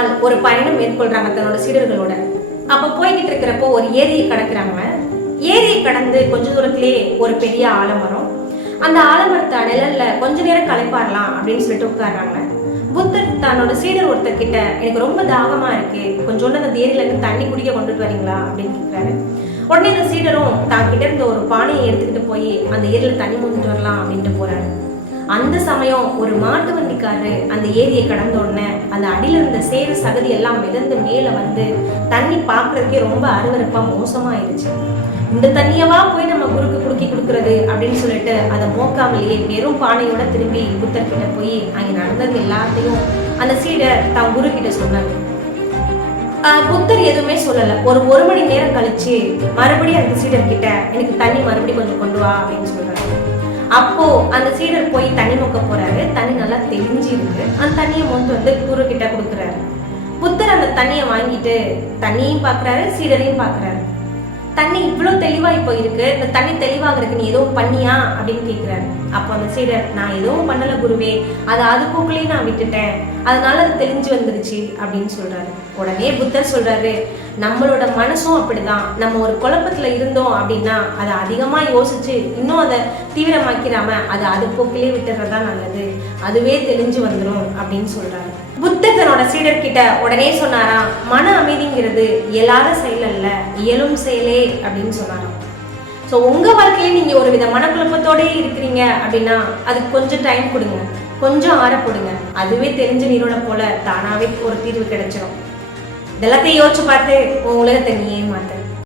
நாள் ஒரு பயணம் மேற்கொள்றாங்க தன்னோட சீடர்களோட. அப்ப போய்கிட்டு இருக்கிறப்போ ஒரு ஏரியை கடக்குறாங்க. ஏரியை கடந்து கொஞ்ச தூரத்திலேயே ஒரு பெரிய ஆலமரம். அந்த ஆலமரத்தை நிழல்ல கொஞ்ச நேரம் களைப்பாரலாம் அப்படின்னு சொல்லிட்டு உட்கார்றாங்க. புத்தர் தன்னோட சீடர் ஒருத்தர் கிட்ட, எனக்கு ரொம்ப தாகமா இருக்கு, கொஞ்சோண்டு அந்த ஏரியில இருந்து தண்ணி குடிக்க கொண்டுட்டு வரீங்களா அப்படின்னு கேட்கிறாரு. உடனே இந்த சீடரும் தான் கிட்ட இருந்த ஒரு பானையை எடுத்துக்கிட்டு போய் அந்த ஏரியில தண்ணி மூந்துட்டு வரலாம் அப்படின்ட்டு போறாரு. அந்த சமயம் ஒரு மாட்டு வண்டிக்காரரு அந்த ஏரியை கடந்த உடனே அந்த அடியில இருந்த சேறு சகதி எல்லாம் மிதந்து மேல வந்து தண்ணி பாக்குறதுக்கே ரொம்ப அருவருப்பா மோசமாயிருச்சு. இந்த தண்ணியவா போய் நம்ம குருக்கு குடுக்கி கொடுக்கறது அப்படின்னு சொல்லிட்டு அதை மோக்காமலேயே வெறும் பானையோட திரும்பி புத்தர் கிட்ட போய் அங்க நடந்தது எல்லாத்தையும் அந்த சீடர் தான் குரு கிட்ட சொன்னாரு. புத்தர் எதுவுமே சொல்லல. ஒரு மணி நேரம் கழிச்சு மறுபடியும் அந்த சீடர் கிட்ட, எனக்கு தண்ணி மறுபடியும் கொஞ்சம் கொண்டு வா அப்படின்னு சொல்றாரு. அப்போ அந்த சீடர் போய் தண்ணி மொக்க போறாரு. தண்ணி நல்லா தெளிஞ்சு இருக்கு. அந்த தண்ணியை மொந்து வந்து குரு கிட்ட கொடுக்குறாரு. புத்தர் அந்த தண்ணியை வாங்கிட்டு தண்ணியும் பாக்குறாரு, சீடரையும் பாக்குறாரு. தண்ணி இவ்வளவு தெளிவா இப்போ இருக்கு, இந்த தண்ணி தெளிவாகிறதுக்கு நீ எதுவும் பண்ணியா அப்படின்னு கேட்கிறாரு. அப்போ அந்த சீடர், நான் எதுவும் பண்ணல குருவே, அது போக்குலயே நான் விட்டுட்டேன், அதனால அது தெளிஞ்சு வந்துருச்சு அப்படின்னு சொல்றாரு. உடனே புத்தர் சொல்றாரு, நம்மளோட மனசும் அப்படிதான். நம்ம ஒரு குழப்பத்துல இருந்தோம் அப்படின்னா அதை அதிகமா யோசிச்சு இன்னும் அதை தீவிரமாக்கிறாம அது போக்கிலே விட்டுறதா நல்லது, அதுவே தெளிஞ்சு வந்துடும் அப்படின்னு சொல்றாரு. புத்தர் தன்னோட சீடர் கிட்ட உடனே சொன்னாராம், மன அமைதிங்கிறது இயலாத செயல் அல்ல, இயலும் செயலே அப்படின்னு சொன்னாராம். ஸோ உங்க வாழ்க்கையில நீங்க ஒரு வித மனக்குழப்பத்தோடே இருக்கிறீங்க அப்படின்னா அதுக்கு கொஞ்சம் டைம் கொடுங்க, கொஞ்சம் ஆறப்படுங்க, அதுவே தெரிஞ்ச நீரோட போல தானாவே ஒரு தீர்வு கிடைச்சிடும். இதெல்லாத்தையும் யோசிச்சு பார்த்து உன் உலகத்தை நீயே மாத்த.